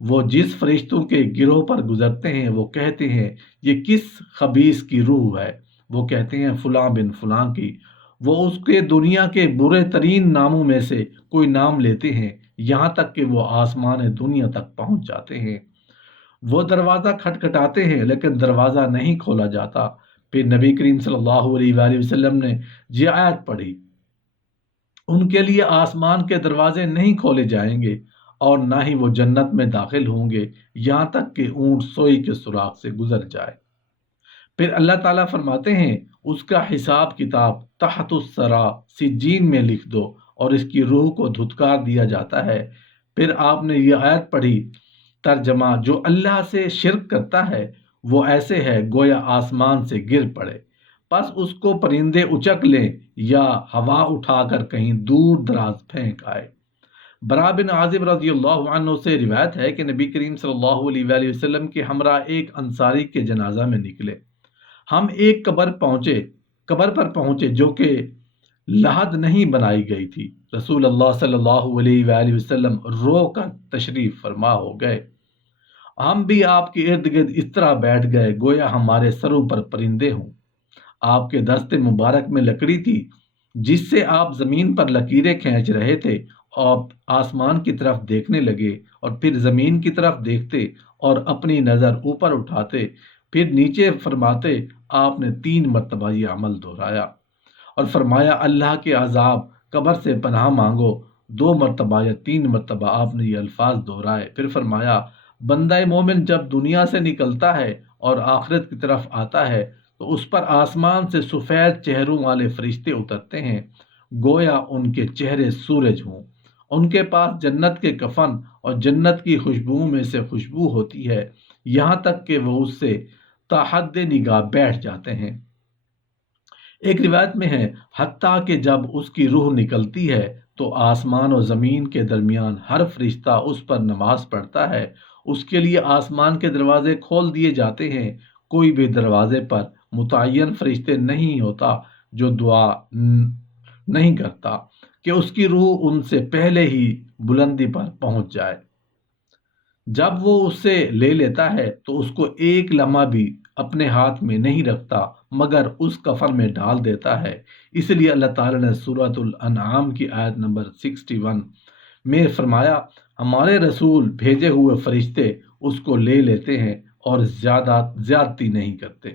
وہ جس فرشتوں کے گروہ پر گزرتے ہیں وہ کہتے ہیں یہ کس خبیث کی روح ہے، وہ کہتے ہیں فلاں بن فلاں کی، وہ اس کے دنیا کے برے ترین ناموں میں سے کوئی نام لیتے ہیں، یہاں تک کہ وہ آسمان دنیا تک پہنچ جاتے ہیں۔ وہ دروازہ کھٹکھٹاتے ہیں لیکن دروازہ نہیں کھولا جاتا۔ پھر نبی کریم صلی اللہ علیہ وآلہ وسلم نے یہ آیت پڑھی، ان کے لیے آسمان کے دروازے نہیں کھولے جائیں گے اور نہ ہی وہ جنت میں داخل ہوں گے یہاں تک کہ اونٹ سوئی کے سوراخ سے گزر جائے۔ پھر اللہ تعالیٰ فرماتے ہیں اس کا حساب کتاب تحت الثرى سجین میں لکھ دو اور اس کی روح کو دھتکار دیا جاتا ہے۔ پھر آپ نے یہ آیت پڑھی، ترجمہ، جو اللہ سے شرک کرتا ہے وہ ایسے ہے گویا آسمان سے گر پڑے، پس اس کو پرندے اچک لیں یا ہوا اٹھا کر کہیں دور دراز پھینک آئے۔ برا بن عازب رضی اللہ عنہ سے روایت ہے کہ نبی کریم صلی اللہ علیہ وآلہ وسلم کے ہمراہ ایک انصاری کے جنازہ میں نکلے۔ ہم ایک قبر پر پہنچے جو کہ لحد نہیں بنائی گئی تھی۔ رسول اللہ صلی اللہ علیہ وآلہ وسلم رو کر تشریف فرما ہو گئے۔ ہم بھی آپ کے ارد گرد اس طرح بیٹھ گئے گویا ہمارے سروں پر پرندے ہوں۔ آپ کے دست مبارک میں لکڑی تھی جس سے آپ زمین پر لکیریں کھینچ رہے تھے اور آسمان کی طرف دیکھنے لگے اور پھر زمین کی طرف دیکھتے اور اپنی نظر اوپر اٹھاتے پھر نیچے فرماتے۔ آپ نے 3 مرتبہ یہ عمل دہرایا اور فرمایا اللہ کے عذاب، قبر سے پناہ مانگو۔ 2 مرتبہ یا 3 مرتبہ آپ نے یہ الفاظ دہرائے۔ پھر فرمایا بندہ مومن جب دنیا سے نکلتا ہے اور آخرت کی طرف آتا ہے تو اس پر آسمان سے سفید چہروں والے فرشتے اترتے ہیں گویا ان کے چہرے سورج ہوں۔ ان کے پاس جنت کے کفن اور جنت کی خوشبوؤں میں سے خوشبو ہوتی ہے، یہاں تک کہ وہ اس سے تا حد نگاہ بیٹھ جاتے ہیں۔ ایک روایت میں ہے حتیٰ کہ جب اس کی روح نکلتی ہے تو آسمان و زمین کے درمیان ہر فرشتہ اس پر نماز پڑھتا ہے، اس کے لیے آسمان کے دروازے کھول دیے جاتے ہیں، کوئی بھی دروازے پر متعین فرشتے نہیں ہوتا جو دعا نہیں کرتا کہ اس کی روح ان سے پہلے ہی بلندی پر پہنچ جائے۔ جب وہ اسے لے لیتا ہے تو اس کو ایک لمحہ بھی اپنے ہاتھ میں نہیں رکھتا مگر اس کفن میں ڈال دیتا ہے۔ اس لیے اللہ تعالیٰ نے سورۃ الانعام کی آیت نمبر 61 میں فرمایا ہمارے رسول بھیجے ہوئے فرشتے اس کو لے لیتے ہیں اور زیادتی نہیں کرتے۔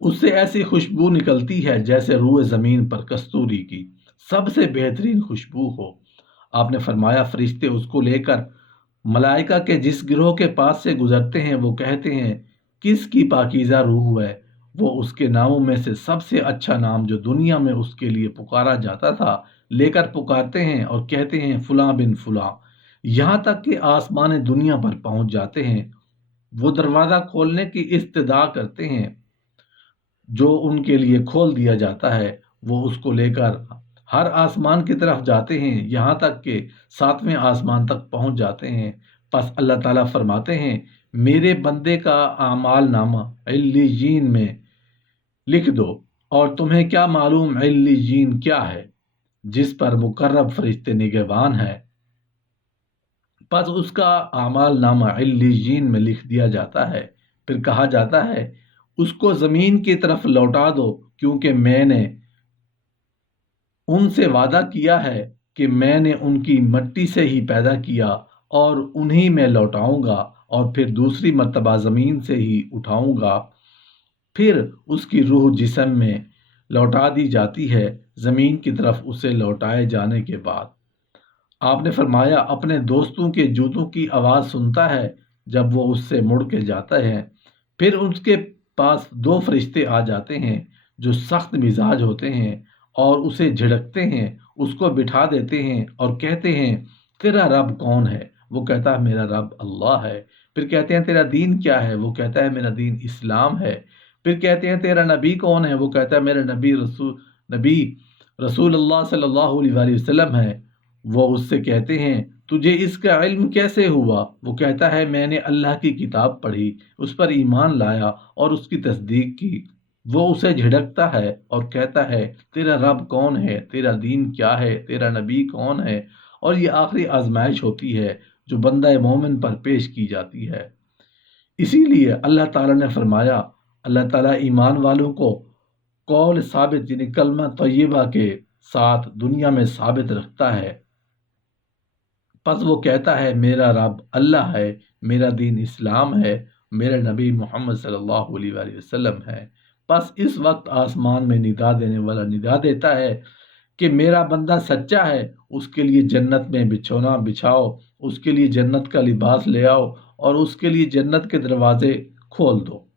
اس سے ایسی خوشبو نکلتی ہے جیسے روئے زمین پر کستوری کی سب سے بہترین خوشبو ہو۔ آپ نے فرمایا فرشتے اس کو لے کر ملائکہ کے جس گروہ کے پاس سے گزرتے ہیں وہ کہتے ہیں کس کی پاکیزہ روح ہے، وہ اس کے ناموں میں سے سب سے اچھا نام جو دنیا میں اس کے لیے پکارا جاتا تھا لے کر پکارتے ہیں اور کہتے ہیں فلاں بن فلاں، یہاں تک کہ آسمان دنیا پر پہنچ جاتے ہیں۔ وہ دروازہ کھولنے کی استدعا کرتے ہیں جو ان کے لیے کھول دیا جاتا ہے، وہ اس کو لے کر ہر آسمان کی طرف جاتے ہیں یہاں تک کہ 7ویں آسمان تک پہنچ جاتے ہیں۔ پس اللہ تعالیٰ فرماتے ہیں میرے بندے کا اعمال نامہ علیین میں لکھ دو، اور تمہیں کیا معلوم علیین کیا ہے، جس پر مقرب فرشتے نگہبان ہے۔ پس اس کا اعمال نامہ علیین میں لکھ دیا جاتا ہے۔ پھر کہا جاتا ہے اس کو زمین کی طرف لوٹا دو کیونکہ میں نے ان سے وعدہ کیا ہے کہ میں نے ان کی مٹی سے ہی پیدا کیا اور انہی میں لوٹاؤں گا اور پھر دوسری مرتبہ زمین سے ہی اٹھاؤں گا۔ پھر اس کی روح جسم میں لوٹا دی جاتی ہے زمین کی طرف اسے لوٹائے جانے کے بعد۔ آپ نے فرمایا اپنے دوستوں کے جوتوں کی آواز سنتا ہے جب وہ اس سے مڑ کے جاتا ہے۔ پھر اس کے پاس 2 فرشتے آ جاتے ہیں جو سخت مزاج ہوتے ہیں اور اسے جھڑکتے ہیں، اس کو بٹھا دیتے ہیں اور کہتے ہیں تیرا رب کون ہے؟ وہ کہتا ہے میرا رب اللہ ہے۔ پھر کہتے ہیں تیرا دین کیا ہے؟ وہ کہتا ہے میرا دین اسلام ہے۔ پھر کہتے ہیں تیرا نبی کون ہے؟ وہ کہتا ہے میرا نبی رسول اللہ صلی اللہ علیہ وآلہ وسلم ہے۔ وہ اس سے کہتے ہیں تجھے اس کا علم کیسے ہوا؟ وہ کہتا ہے میں نے اللہ کی کتاب پڑھی، اس پر ایمان لایا اور اس کی تصدیق کی۔ وہ اسے جھڑکتا ہے اور کہتا ہے تیرا رب کون ہے؟ تیرا دین کیا ہے؟ تیرا نبی کون ہے؟ اور یہ آخری آزمائش ہوتی ہے جو بندہ مومن پر پیش کی جاتی ہے۔ اسی لیے اللہ تعالیٰ نے فرمایا، اللہ تعالیٰ ایمان والوں کو قول ثابت یعنی کلمہ طیبہ کے ساتھ دنیا میں ثابت رکھتا ہے۔ پس وہ کہتا ہے میرا رب اللہ ہے، میرا دین اسلام ہے، میرا نبی محمد صلی اللہ علیہ وآلہ وسلم ہے۔ پس اس وقت آسمان میں ندا دینے والا ندا دیتا ہے کہ میرا بندہ سچا ہے، اس کے لیے جنت میں بچھونا بچھاؤ، اس کے لیے جنت کا لباس لے آؤ اور اس کے لیے جنت کے دروازے کھول دو۔